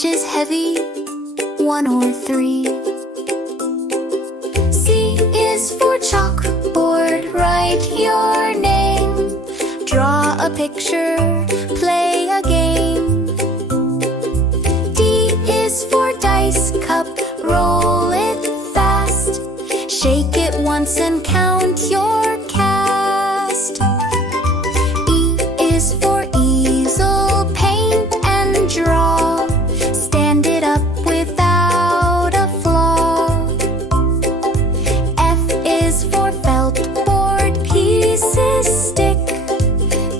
H is heavy, 1 or 3. C is for chalkboard, write your name. Draw a picture, play a game. D is for dice cup, roll it fast. Shake it once and count your cast. E is for easel, paint and draw. Stand it up without a flaw. F is for felt board, pieces stick.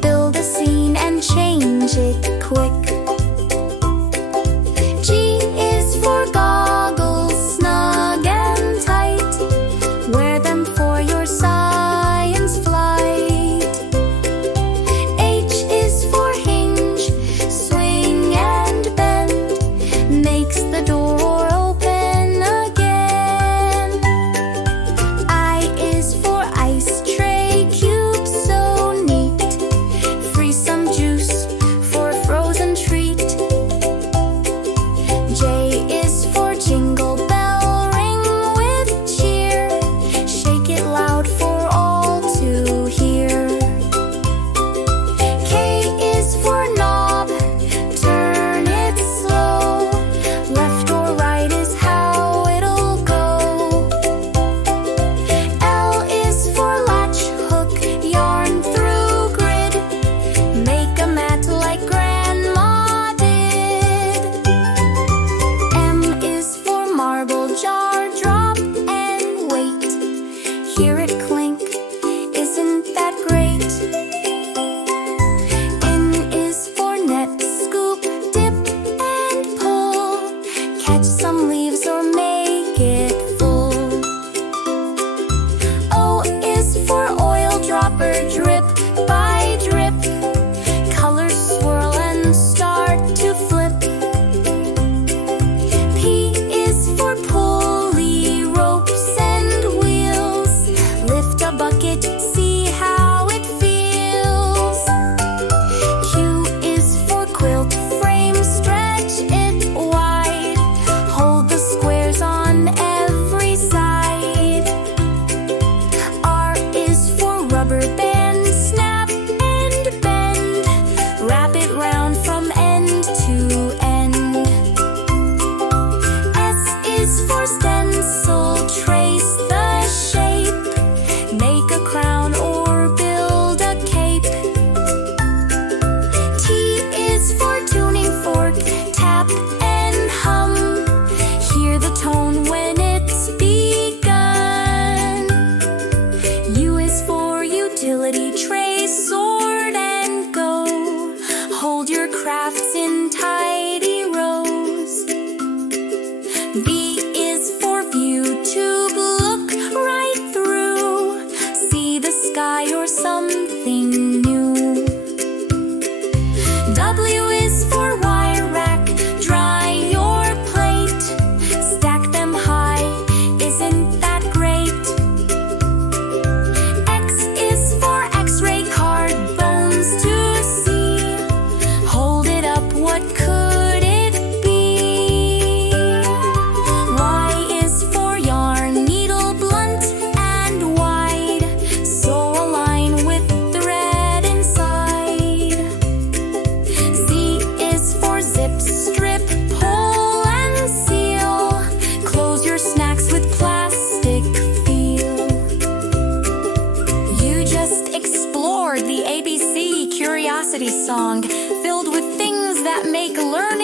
Build a scene and change it quick. G is for goggles, snug and tight. Wear them for your science flight. H is for hinge, swing and bend. Makes the door open again. I is for ice tray, cube so neat. Freeze some juice for a frozen treat. J is for jingle bell, ring with cheer. Shake it loud for all to hear. K is for knob, turn it slow. Left or right is how it'll go. L is for latch, hook, yarn through grid. Make a mat like Grandma did. M is for marble jar, drop and wait. Hear it clink, isn't that great? N is for net, scoop, dip and pull. Catch some leaves or make it full. O is for oil dropper, drip by drip. Colors swirl and start to flip. P is for pulley, ropes and wheels. Lift a bucket, see how it feels. Q is for quilt frame, stretch it wide. Hold the squares on every side. R is for rubber band, snap and bend. Wrap it round from end to end. S is for stencil, trace the shape. Make a crown or build a cape. T is for tuning fork, tap and hum. Hear the tone when it's begun. U is for utility tray, sword and go. Hold your crafts in tidy rows. V is for view tube, look right through. See the sky or something new. W is for wire rack, dry your plate. Stack them high, isn't that great? X is for x-ray card, bones to see. Hold it up, what could it be? Y is for yarn, needle blunt and wide. Sew a line with thread inside. Z is for zip, strip, pull and seal. Close your snacks with plastic feel. You just explored the ABC Curiosity Song, filled with things that make learning